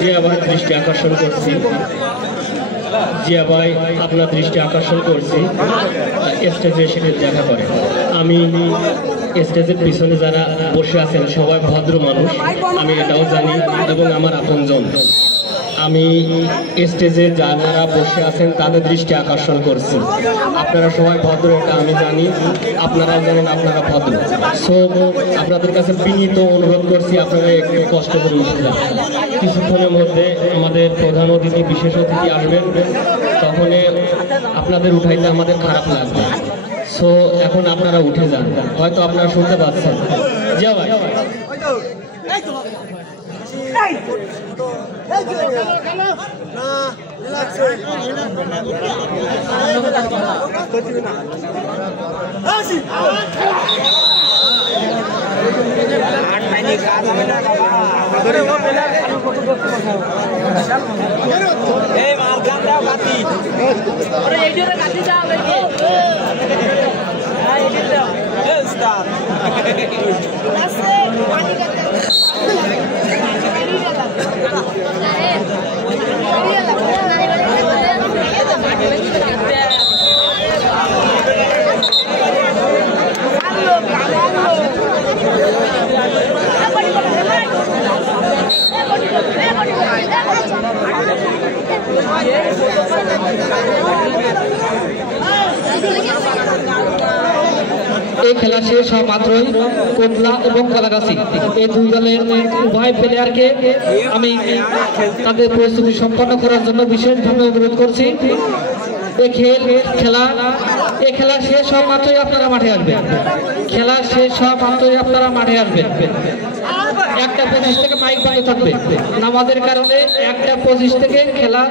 জিয়া ভাই দৃষ্টি আকর্ষণ করছি, জিয়া ভাই আপনার দৃষ্টি আকর্ষণ করছি স্টেজে সেটা দেখা করে। আমি স্টেজের পিছনে যারা বসে আছেন সবাই ভদ্র মানুষ, আমি এটাও জানি এবং আমার আপনজন। আমি স্টেজে যারা বসে আছেন তাদের দৃষ্টি আকর্ষণ করছি। আপনারা সবাই ভদ্র, এটা আমি জানি, আপনারাও জানেন আপনারা ভদ্র। সো আপনাদের কাছে বিনীত অনুরোধ করছি, আপনারা একটু কষ্ট করে উঠে যান। কিছুক্ষণের মধ্যে আমাদের প্রধান অতিথি, বিশেষ অতিথি আসবেন, তখন আপনাদের উঠাইতে আমাদের খারাপ লাগবে। সো এখন আপনারা উঠে যান, হয়তো আপনারা শুনতে পাচ্ছেন। জিয়া ভাই এই খেলা শেষ হওয়া মাত্রই কোটলা এবং কলাগাছি এই দুই দলের উভয় প্লেয়ারকে আমি তাদের প্রস্তুতি সম্পন্ন করার জন্য বিশেষভাবে অনুরোধ করছি। এই খেলা শেষ হওয়া মাত্রই আপনারা মাঠে আসবেন। খেলা শেষ হওয়া মাত্রই আপনারা মাঠে আসবেন। 1:25 থেকে মাইক বন্ধ থাকবে, নামাজের কারণে 1:25 থেকে খেলা